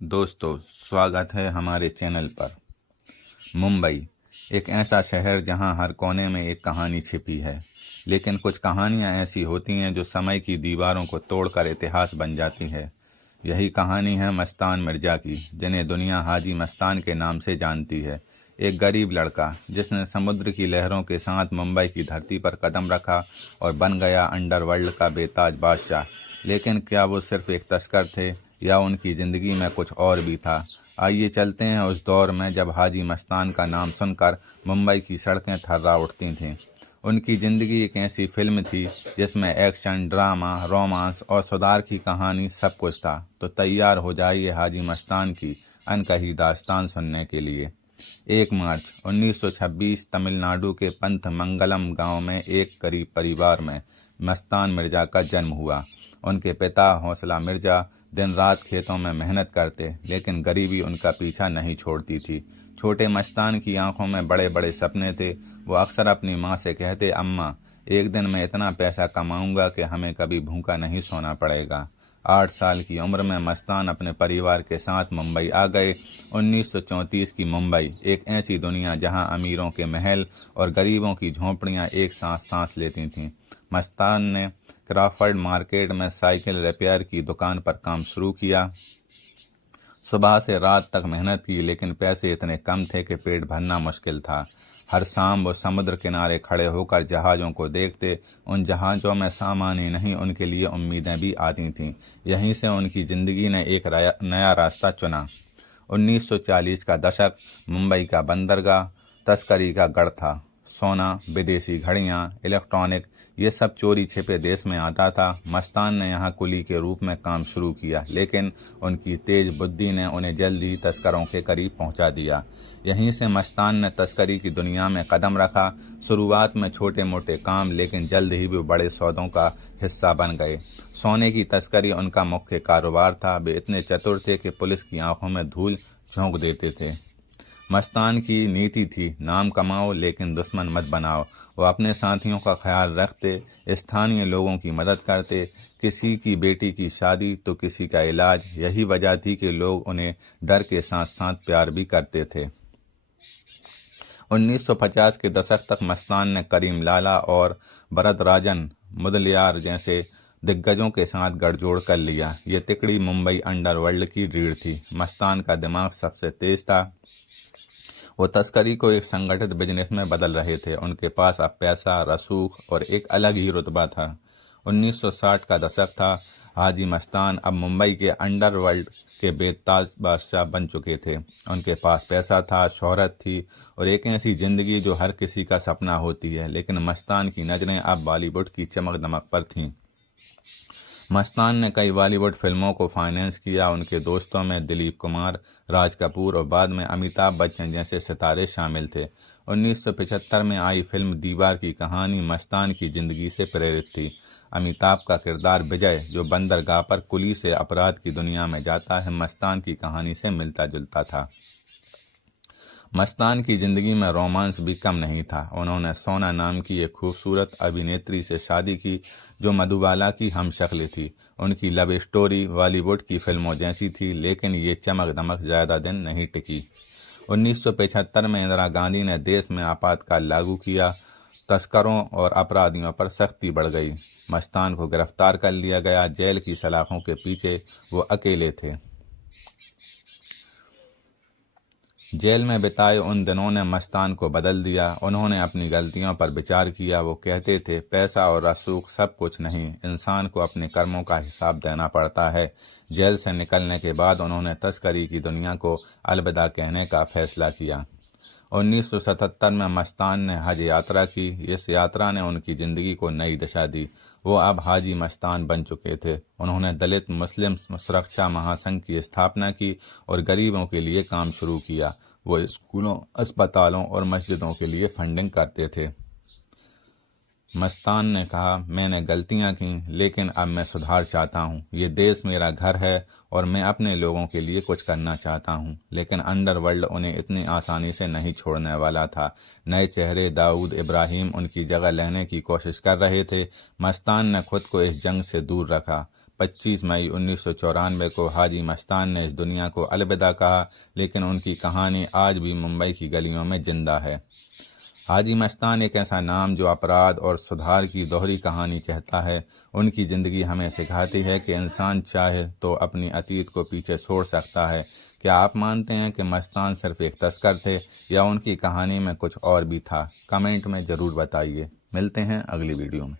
दोस्तों, स्वागत है हमारे चैनल पर। मुंबई एक ऐसा शहर जहां हर कोने में एक कहानी छिपी है, लेकिन कुछ कहानियां ऐसी होती हैं जो समय की दीवारों को तोड़कर इतिहास बन जाती है। यही कहानी है मस्तान मिर्ज़ा की, जिन्हें दुनिया हाजी मस्तान के नाम से जानती है। एक गरीब लड़का जिसने समुद्र की लहरों के साथ मुंबई की धरती पर कदम रखा और बन गया अंडरवर्ल्ड का बेताज बादशाह। लेकिन क्या वो सिर्फ एक तस्कर थे या उनकी ज़िंदगी में कुछ और भी था? आइए चलते हैं उस दौर में जब हाजी मस्तान का नाम सुनकर मुंबई की सड़कें थर्रा उठती थीं। उनकी ज़िंदगी एक ऐसी फिल्म थी जिसमें एक्शन, ड्रामा, रोमांस और सुधार की कहानी सब कुछ था। तो तैयार हो जाइए हाजी मस्तान की अनकही दास्तान सुनने के लिए। 1 मार्च 1926 तमिलनाडु के पंथमंगलम गांव में एक गरीब परिवार में मस्तान मिर्ज़ा का जन्म हुआ। उनके पिता हौसला मिर्ज़ा दिन रात खेतों में मेहनत करते, लेकिन गरीबी उनका पीछा नहीं छोड़ती थी। छोटे मस्तान की आंखों में बड़े बड़े सपने थे। वो अक्सर अपनी माँ से कहते, अम्मा, एक दिन मैं इतना पैसा कमाऊंगा कि हमें कभी भूखा नहीं सोना पड़ेगा। 8 साल की उम्र में मस्तान अपने परिवार के साथ मुंबई आ गए। 1934 की मुंबई एक ऐसी दुनिया जहां अमीरों के महल और गरीबों की झोंपड़ियां एक साथ सांस लेती थीं। मस्तान ने क्राफर्ड मार्केट में साइकिल रिपेयर की दुकान पर काम शुरू किया। सुबह से रात तक मेहनत की, लेकिन पैसे इतने कम थे कि पेट भरना मुश्किल था। हर शाम वो समुद्र किनारे खड़े होकर जहाज़ों को देखते। उन जहाज़ों में सामान ही नहीं, उनके लिए उम्मीदें भी आती थीं। यहीं से उनकी ज़िंदगी ने एक नया रास्ता चुना। 1940 का दशक मुंबई का बंदरगाह तस्करी का गढ़ था। सोना, विदेशी घड़ियाँ, इलेक्ट्रॉनिक, ये सब चोरी छिपे देश में आता था। मस्तान ने यहाँ कुली के रूप में काम शुरू किया, लेकिन उनकी तेज बुद्धि ने उन्हें जल्द ही तस्करों के करीब पहुँचा दिया। यहीं से मस्तान ने तस्करी की दुनिया में कदम रखा। शुरुआत में छोटे मोटे काम, लेकिन जल्द ही वे बड़े सौदों का हिस्सा बन गए। सोने की तस्करी उनका मुख्य कारोबार था। वे इतने चतुर थे कि पुलिस की आंखों में धूल झोंक देते थे। मस्तान की नीति थी, नाम कमाओ लेकिन दुश्मन मत बनाओ। वो अपने साथियों का ख्याल रखते, स्थानीय लोगों की मदद करते, किसी की बेटी की शादी तो किसी का इलाज। यही वजह थी कि लोग उन्हें डर के साथ साथ प्यार भी करते थे। 1950 के दशक तक मस्तान ने करीम लाला और वरदराजन मुदलियार जैसे दिग्गजों के साथ गठजोड़ कर लिया। ये तिकड़ी मुंबई अंडरवर्ल्ड की रीढ़ थी। मस्तान का दिमाग सबसे तेज था। वो तस्करी को एक संगठित बिजनेस में बदल रहे थे। उनके पास अब पैसा, रसूख और एक अलग ही रुतबा था। 1960 का दशक था। हाजी मस्तान अब मुंबई के अंडरवर्ल्ड के बेताज बादशाह बन चुके थे। उनके पास पैसा था, शोहरत थी और एक ऐसी ज़िंदगी जो हर किसी का सपना होती है। लेकिन मस्तान की नज़रें अब बॉलीवुड की चमक दमक पर थीं। मस्तान ने कई बॉलीवुड फिल्मों को फाइनेंस किया। उनके दोस्तों में दिलीप कुमार, राज कपूर और बाद में अमिताभ बच्चन जैसे सितारे शामिल थे। 1975 में आई फिल्म दीवार की कहानी मस्तान की ज़िंदगी से प्रेरित थी। अमिताभ का किरदार विजय, जो बंदरगाह पर कुली से अपराध की दुनिया में जाता है, मस्तान की कहानी से मिलता जुलता था। मस्तान की ज़िंदगी में रोमांस भी कम नहीं था। उन्होंने सोना नाम की एक खूबसूरत अभिनेत्री से शादी की जो मधुबाला की हमशक्ल थी। उनकी लव स्टोरी बॉलीवुड की फिल्मों जैसी थी, लेकिन ये चमक दमक ज़्यादा दिन नहीं टिकी। 1975 में इंदिरा गांधी ने देश में आपातकाल लागू किया। तस्करों और अपराधियों पर सख्ती बढ़ गई। मस्तान को गिरफ्तार कर लिया गया। जेल की सलाखों के पीछे वो अकेले थे। जेल में बिताए उन दिनों ने मस्तान को बदल दिया। उन्होंने अपनी गलतियों पर विचार किया। वो कहते थे, पैसा और रसूख सब कुछ नहीं, इंसान को अपने कर्मों का हिसाब देना पड़ता है। जेल से निकलने के बाद उन्होंने तस्करी की दुनिया को अलविदा कहने का फैसला किया। 1977 में मस्तान ने हज यात्रा की। इस यात्रा ने उनकी ज़िंदगी को नई दिशा दी। वो अब हाजी मस्तान बन चुके थे। उन्होंने दलित मुस्लिम सुरक्षा महासंघ की स्थापना की और गरीबों के लिए काम शुरू किया। वो स्कूलों, अस्पतालों और मस्जिदों के लिए फंडिंग करते थे। मस्तान ने कहा, मैंने गलतियां की, लेकिन अब मैं सुधार चाहता हूं। ये देश मेरा घर है और मैं अपने लोगों के लिए कुछ करना चाहता हूं। लेकिन अंडरवर्ल्ड उन्हें इतनी आसानी से नहीं छोड़ने वाला था। नए चेहरे, दाऊद इब्राहिम, उनकी जगह लेने की कोशिश कर रहे थे। मस्तान ने खुद को इस जंग से दूर रखा। 25 मई 1994 को हाजी मस्तान ने इस दुनिया को अलविदा कहा, लेकिन उनकी कहानी आज भी मुंबई की गलियों में जिंदा है। हाजी मस्तान एक ऐसा नाम जो अपराध और सुधार की दोहरी कहानी कहता है। उनकी ज़िंदगी हमें सिखाती है कि इंसान चाहे तो अपनी अतीत को पीछे छोड़ सकता है। क्या आप मानते हैं कि मस्तान सिर्फ एक तस्कर थे या उनकी कहानी में कुछ और भी था? कमेंट में ज़रूर बताइए। मिलते हैं अगली वीडियो में।